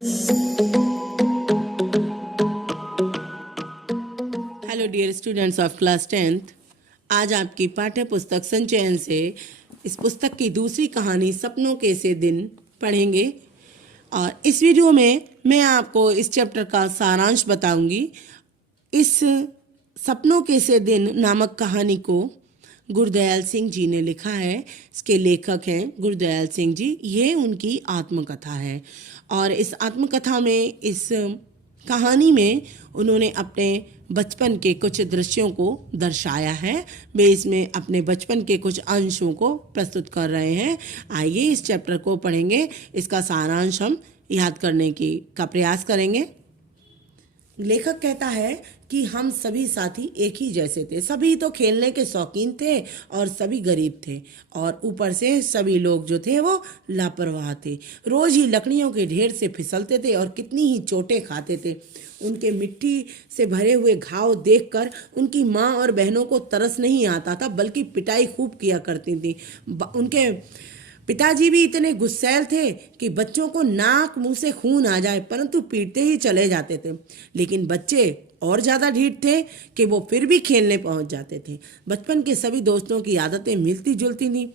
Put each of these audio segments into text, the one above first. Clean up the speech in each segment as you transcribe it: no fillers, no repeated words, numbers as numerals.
Hello dear students of class 10th। आज आपकी पाठ्य पुस्तक संचयन से इस पुस्तक की दूसरी कहानी सपनों के से दिन पढ़ेंगे। और इस वीडियो में मैं आपको इस चैप्टर का सारांश बताऊंगी। इस सपनों के से दिन नामक कहानी को गुरदयाल सिंह जी ने लिखा है। इसके लेखक हैं गुरदयाल सिंह जी। ये उनकी आत्मकथा है और इस आत्मकथा में, इस कहानी में उन्होंने अपने बचपन के कुछ दृश्यों को दर्शाया है। वे इसमें अपने बचपन के कुछ अंशों को प्रस्तुत कर रहे हैं। आइए इस चैप्टर को पढ़ेंगे। इसका सारांश हम याद करने का प्रयास करेंगे। लेखक कहता है कि हम सभी साथी एक ही जैसे थे। सभी तो खेलने के शौकीन थे और सभी गरीब थे, और ऊपर से सभी लोग जो थे वो लापरवाह थे। रोज ही लकड़ियों के ढेर से फिसलते थे और कितनी ही चोटें खाते थे। उनके मिट्टी से भरे हुए घाव देखकर उनकी माँ और बहनों को तरस नहीं आता था, बल्कि पिटाई खूब किया करती थी। उनके पिताजी भी इतने गुस्सैल थे कि बच्चों को नाक मुंह से खून आ जाए परंतु पीटते ही चले जाते थे। लेकिन बच्चे और ज़्यादा ढीठ थे कि वो फिर भी खेलने पहुंच जाते थे। बचपन के सभी दोस्तों की आदतें मिलती जुलती थीं।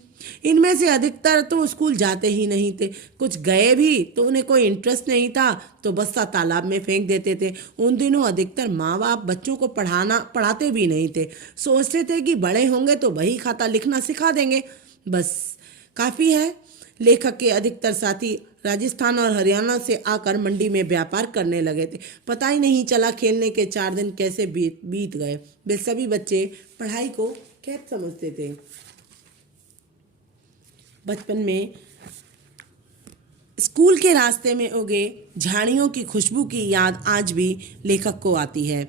इनमें से अधिकतर तो स्कूल जाते ही नहीं थे। कुछ गए भी तो उन्हें कोई इंटरेस्ट नहीं था, तो बस्ता तालाब में फेंक देते थे। उन दिनों अधिकतर माँ बाप बच्चों को पढ़ाते भी नहीं थे। सोचते थे कि बड़े होंगे तो बही खाता लिखना सिखा देंगे, बस काफ़ी है। लेखक के अधिकतर साथी राजस्थान और हरियाणा से आकर मंडी में व्यापार करने लगे थे। पता ही नहीं चला खेलने के 4 दिन कैसे बीत गए। वे सभी बच्चे पढ़ाई को कैद समझते थे। बचपन में स्कूल के रास्ते में उगे झाड़ियों की खुशबू की याद आज भी लेखक को आती है।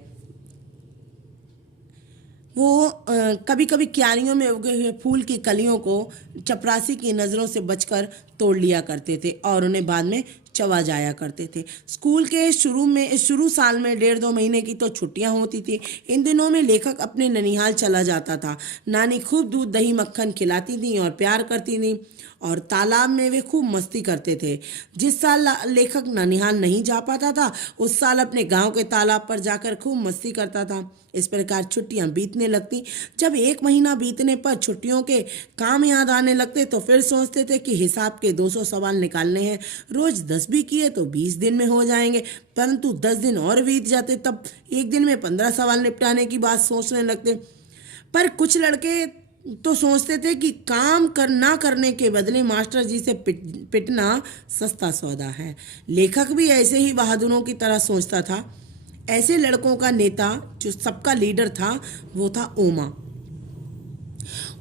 वो कभी कभी क्यारियों में उगे हुए फूल की कलियों को चपरासी की नज़रों से बचकर तोड़ लिया करते थे और उन्हें बाद में चबा जाया करते थे। स्कूल के शुरू साल में 1.5-2 महीने की तो छुट्टियां होती थी। इन दिनों में लेखक अपने ननिहाल चला जाता था। नानी खूब दूध दही मक्खन खिलाती थी और प्यार करती थी, और तालाब में वे खूब मस्ती करते थे। जिस साल लेखक ननिहाल नहीं जा पाता था, उस साल अपने गांव के तालाब पर जाकर खूब मस्ती करता था। इस प्रकार छुट्टियां बीतने लगती। जब 1 महीना बीतने पर छुट्टियों के काम याद आने लगते तो फिर सोचते थे कि हिसाब के 200 सवाल निकालने हैं। रोज 10 भी किए तो 20 दिन में हो जाएंगे, परंतु 10 दिन और बीत जाते तब एक दिन में 15 सवाल निपटाने की बात सोचने लगते। पर कुछ लड़के तो सोचते थे कि काम ना करने के बदले मास्टर जी से पिटना सस्ता सौदा है। लेखक भी ऐसे ही बहादुरों की तरह सोचता था। ऐसे लड़कों का नेता जो सबका लीडर था वो था ओमा।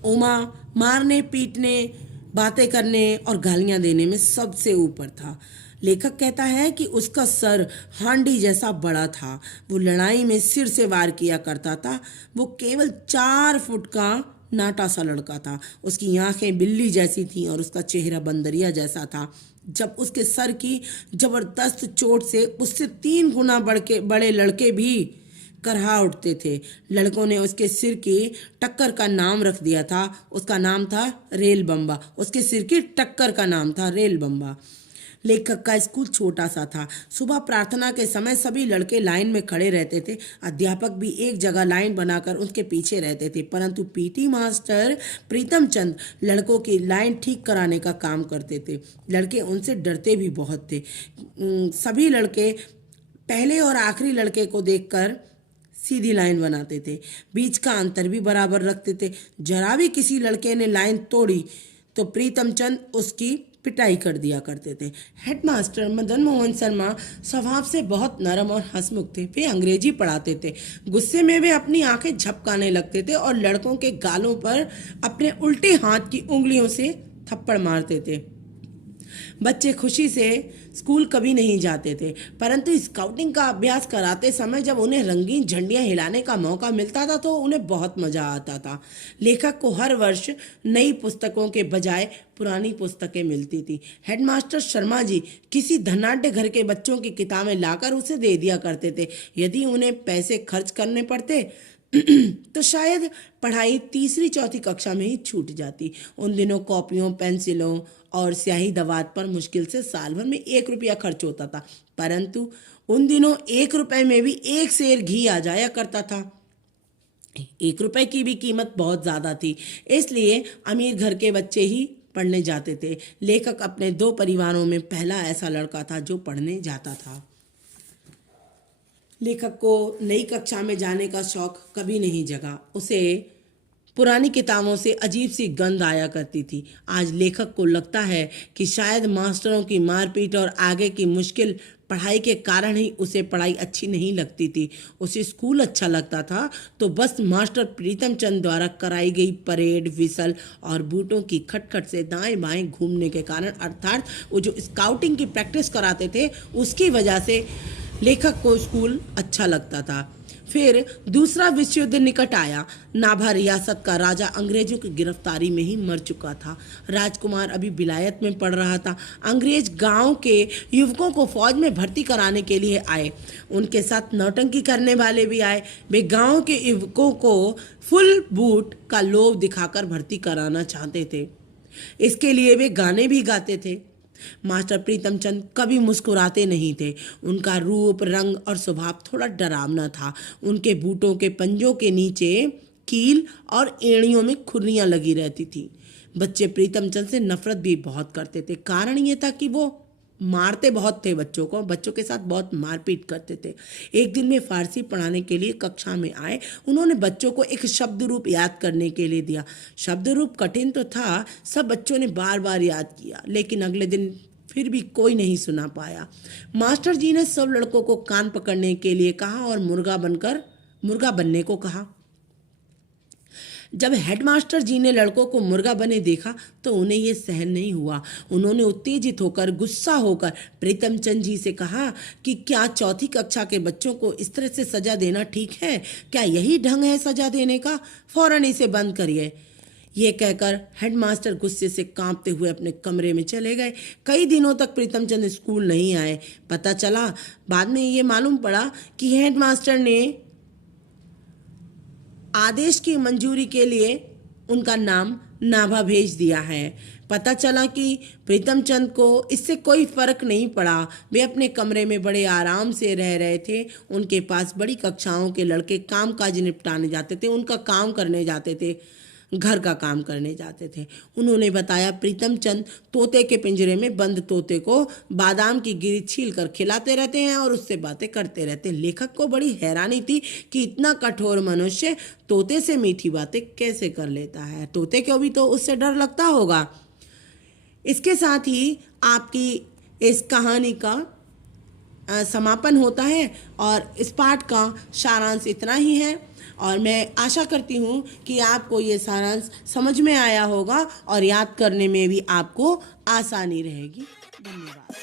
ओमा मारने पीटने, बातें करने और गालियां देने में सबसे ऊपर था। लेखक कहता है कि उसका सर हांडी जैसा बड़ा था। वो लड़ाई में सिर से वार किया करता था। वो केवल 4 फुट का नाटा सा लड़का था। उसकी आंखें बिल्ली जैसी थीं और उसका चेहरा बंदरिया जैसा था। जब उसके सर की जबरदस्त चोट से उससे 3 गुना बड़े लड़के भी करहा उठते थे। लड़कों ने उसके सिर की टक्कर का नाम रख दिया था। उसका नाम था रेल बम्बा। उसके सिर की टक्कर का नाम था रेल बम्बा। लेखक का स्कूल छोटा सा था। सुबह प्रार्थना के समय सभी लड़के लाइन में खड़े रहते थे। अध्यापक भी एक जगह लाइन बनाकर उनके पीछे रहते थे, परंतु पीटी मास्टर प्रीतम चंद लड़कों की लाइन ठीक कराने का काम करते थे। लड़के उनसे डरते भी बहुत थे। सभी लड़के पहले और आखिरी लड़के को देखकर सीधी लाइन बनाते थे। बीच का अंतर भी बराबर रखते थे। जरा भी किसी लड़के ने लाइन तोड़ी तो प्रीतम चंद उसकी पिटाई कर दिया करते थे। हेडमास्टर मदन मोहन शर्मा स्वभाव से बहुत नरम और हंसमुख थे। वे अंग्रेजी पढ़ाते थे। गुस्से में वे अपनी आंखें झपकाने लगते थे और लड़कों के गालों पर अपने उल्टे हाथ की उंगलियों से थप्पड़ मारते थे। बच्चे खुशी से स्कूल कभी नहीं जाते थे, परंतु स्काउटिंग का अभ्यास कराते समय जब उन्हें रंगीन झंडियां हिलाने का मौका मिलता था तो उन्हें बहुत मजा आता था। लेखक को हर वर्ष नई पुस्तकों के बजाय पुरानी पुस्तकें मिलती थी। हेडमास्टर शर्मा जी किसी धनाढ्य घर के बच्चों की किताबें लाकर उसे दे दिया करते थे। यदि उन्हें पैसे खर्च करने पड़ते तो शायद पढ़ाई तीसरी चौथी कक्षा में ही छूट जाती। उन दिनों कॉपियों, पेंसिलों और स्याही दवात पर मुश्किल से साल भर में 1 रुपया खर्च होता था, परंतु उन दिनों 1 रुपए में भी 1 सेर घी आ जाया करता था। 1 रुपए की भी कीमत बहुत ज़्यादा थी, इसलिए अमीर घर के बच्चे ही पढ़ने जाते थे। लेखक अपने 2 परिवारों में पहला ऐसा लड़का था जो पढ़ने जाता था। लेखक को नई कक्षा में जाने का शौक कभी नहीं जगा। उसे पुरानी किताबों से अजीब सी गंध आया करती थी। आज लेखक को लगता है कि शायद मास्टरों की मारपीट और आगे की मुश्किल पढ़ाई के कारण ही उसे पढ़ाई अच्छी नहीं लगती थी। उसे स्कूल अच्छा लगता था तो बस मास्टर प्रीतम चंद द्वारा कराई गई परेड, विसल और बूटों की खटखट से दाएं बाएं घूमने के कारण, अर्थात वो जो स्काउटिंग की प्रैक्टिस कराते थे उसकी वजह से लेखक को स्कूल अच्छा लगता था। फिर दूसरा विश्व युद्ध निकट आया। नाभा रियासत का राजा अंग्रेजों की गिरफ्तारी में ही मर चुका था। राजकुमार अभी विलायत में पढ़ रहा था। अंग्रेज गांव के युवकों को फौज में भर्ती कराने के लिए आए। उनके साथ नौटंकी करने वाले भी आए। वे गांव के युवकों को फुल बूट का लोभ दिखाकर भर्ती कराना चाहते थे। इसके लिए वे गाने भी गाते थे। मास्टर प्रीतम चंद कभी मुस्कुराते नहीं थे। उनका रूप, रंग और स्वभाव थोड़ा डरावना था। उनके बूटों के पंजों के नीचे कील और एड़ियों में खुरनियां लगी रहती थी। बच्चे प्रीतम चंद से नफरत भी बहुत करते थे। कारण ये था कि वो मारते बहुत थे बच्चों को, बच्चों के साथ बहुत मारपीट करते थे। एक दिन में फारसी पढ़ाने के लिए कक्षा में आए। उन्होंने बच्चों को एक शब्द रूप याद करने के लिए दिया। शब्द रूप कठिन तो था, सब बच्चों ने बार बार याद किया, लेकिन अगले दिन फिर भी कोई नहीं सुना पाया। मास्टर जी ने सब लड़कों को कान पकड़ने के लिए कहा और मुर्गा बनने को कहा। जब हेडमास्टर जी ने लड़कों को मुर्गा बने देखा तो उन्हें यह सहन नहीं हुआ। उन्होंने उत्तेजित होकर, गुस्सा होकर प्रीतम चंद जी से कहा कि क्या चौथी कक्षा के बच्चों को इस तरह से सजा देना ठीक है? क्या यही ढंग है सजा देने का? फौरन इसे बंद करिए। ये कहकर हेडमास्टर गुस्से से कांपते हुए अपने कमरे में चले गए। कई दिनों तक प्रीतम चंद स्कूल नहीं आए। पता चला, बाद में ये मालूम पड़ा कि हेडमास्टर ने आदेश की मंजूरी के लिए उनका नाम नाभा भेज दिया है। पता चला कि प्रीतम चंद को इससे कोई फर्क नहीं पड़ा। वे अपने कमरे में बड़े आराम से रह रहे थे। उनके पास बड़ी कक्षाओं के लड़के कामकाज निपटाने जाते थे, उनका काम करने जाते थे, घर का काम करने जाते थे। उन्होंने बताया प्रीतम चंद तोते के पिंजरे में बंद तोते को बादाम की गिरी छील कर खिलाते रहते हैं और उससे बातें करते रहते हैं। लेखक को बड़ी हैरानी थी कि इतना कठोर मनुष्य तोते से मीठी बातें कैसे कर लेता है। तोते को भी तो उससे डर लगता होगा। इसके साथ ही आपकी इस कहानी का समापन होता है और इस पाठ का सारांश इतना ही है। और मैं आशा करती हूँ कि आपको ये सारांश समझ में आया होगा और याद करने में भी आपको आसानी रहेगी। धन्यवाद।